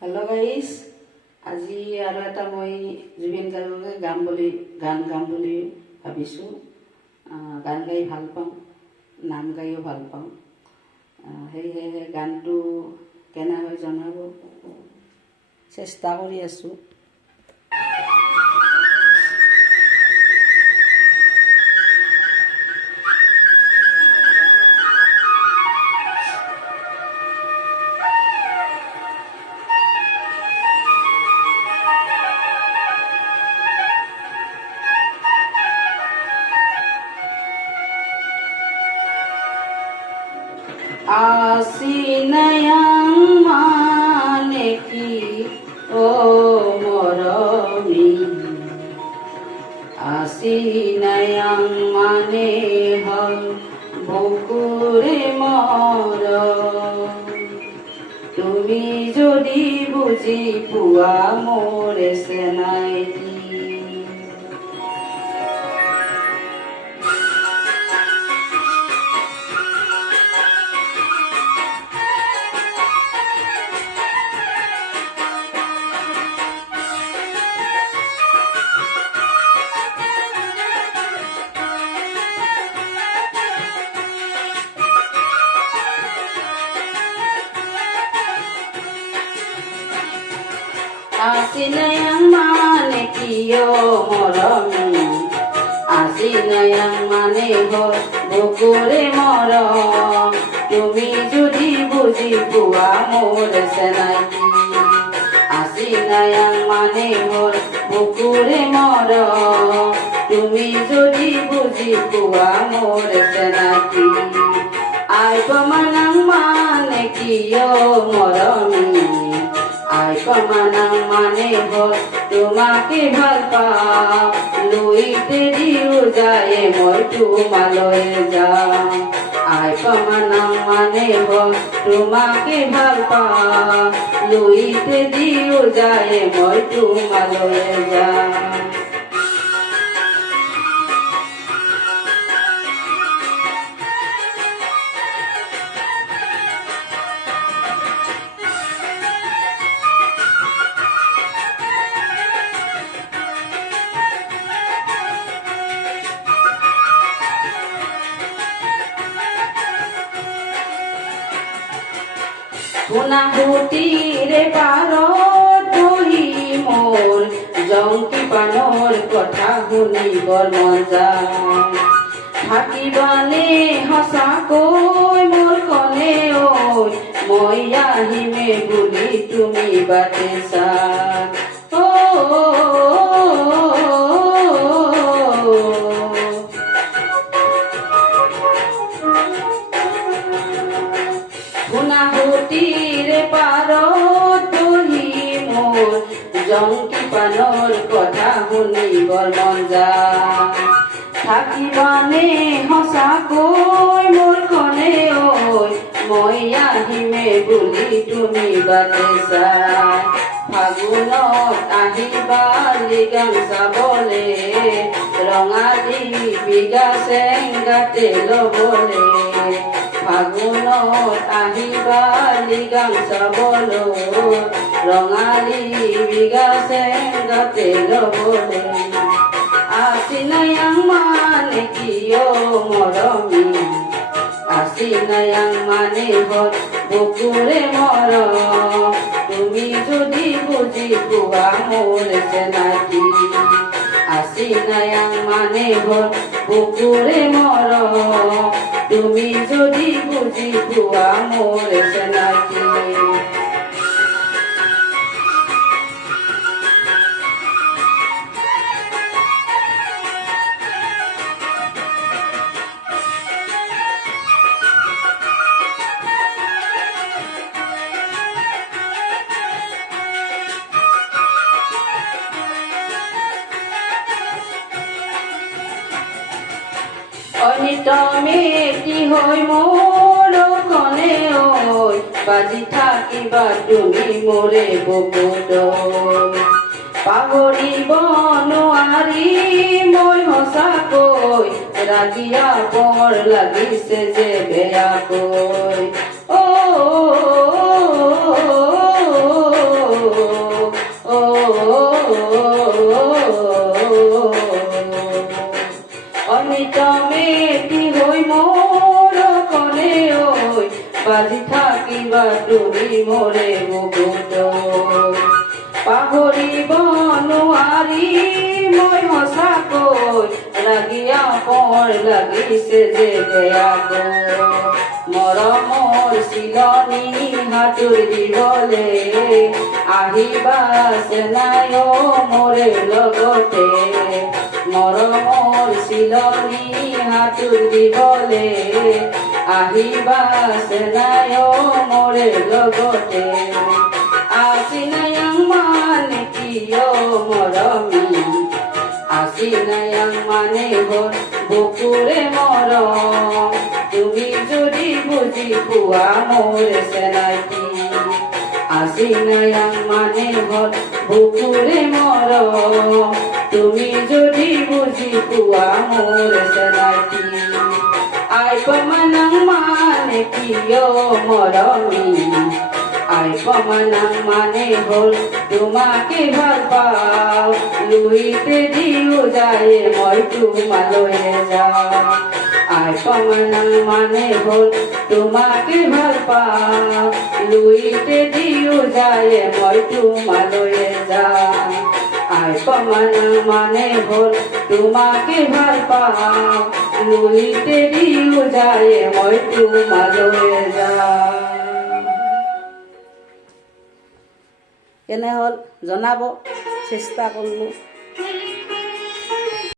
Hello' guys, আজি আৰু এটা মই জুবিন গাৰ্গকে গান গাম বুলি ভাবিছোঁ। গান গাই ভাল পাওঁ, নাম গাইও ভাল পাওঁ। সেয়েহে গানটো কেনে হয় জনাব চেষ্টা কৰি আছোঁ। Asinayang maneki o morami, asinayang manehal bukure moro. Tumi jodi buji pua more senaiki. Asinayang manekiyo morami, asinayang maneho bukure moro. Tumi jodi buji pua more senaiki, asinayang maneho bukure moro. Tumi jodi buji pua more senaiki, ai pamanang manekiyo morami, ai pamanang maneho তোমাকে ভাল পাওঁ, লুইতে দিও যায় মই তোমালৈ যাওঁ। আই পামানাং মানেহ তোমাকে ভাল পাওঁ, লুইতে দিও যায় মই তোমালৈ যাওঁ। সোণাহুতিৰে পাৰত বহি মোৰ জংকি পানৰ কথা শুনিবৰ মন যায়। থাকিবানে সঁচাকৈ মোৰ কনে ঐ, মই আহিমে বুলি তুমি বাটে চা। সোণাহুতিৰে পাৰত বহি মোৰ জংকি পানৰ কথা শুনিবৰ মন যায়। থাকিবানে সঁচাকৈ মোৰ কনে ঐ, মই আহিমে বুলি তুমি বাটে চাই। ফাগুনত আহিবা লিগাং চাবলে, ৰঙালী বিঘা চেংগাতে লবলে। ফাগুনত আহিবা লিগাং চাবলৈ, ৰঙালী বিঘা চেংগাতে লবলে। Asinayang manekiyo morami, asinayang manehot bukure moro. Tumi jodi buji pua more senaiki, asinayang manehot bukure moro. Tumi jodi buji pua more senaiki. অনিতমেটি হৈ মোৰ কনে ঐ, বাজি থাকিবা তুমি মোৰে বুকুত। পাহৰিব নোৱাৰি মই সঁচাকৈ, ৰাগিয়া বৰ লাগিছে যে বেয়াকৈ। পাহৰি মোৰে বুকুত পাহৰিব নোৱাৰি মই সঁচাকৈ লাগিয়া পৰ লাগিছে যে বেয়াকৈ মৰমৰ চিলনি হাতোৰ দিবলে আহিবা চেনাই মোৰে লগতে মৰমৰ চিলনি হাতোৰ দিবলে আহিবা চেনাই মোৰে লগতে Asinayang mane kiyo morami Asinayang mane hon bukure morom Tumi jodi buji puwa more senaki Asinayang mane hon bukure morom Tumi jodi buji puwa more senaki Ay pamanang mane kiyo morami আই পমানাং মানে হল তোমাকে ভাল পাও লুইতে দিও যায় মই তোমালৈ যাও আই পমানাং মানে হল তোমাকে ভাল পাও লুইতে দিও যায় মই তোমালৈ যাও আই পমানাং মানে হল তোমাকে ভাল পাও লুইতে দিও যায় মই তোমালৈ যাও কেনে হ'ল জনাব চেষ্টা কৰিলোঁ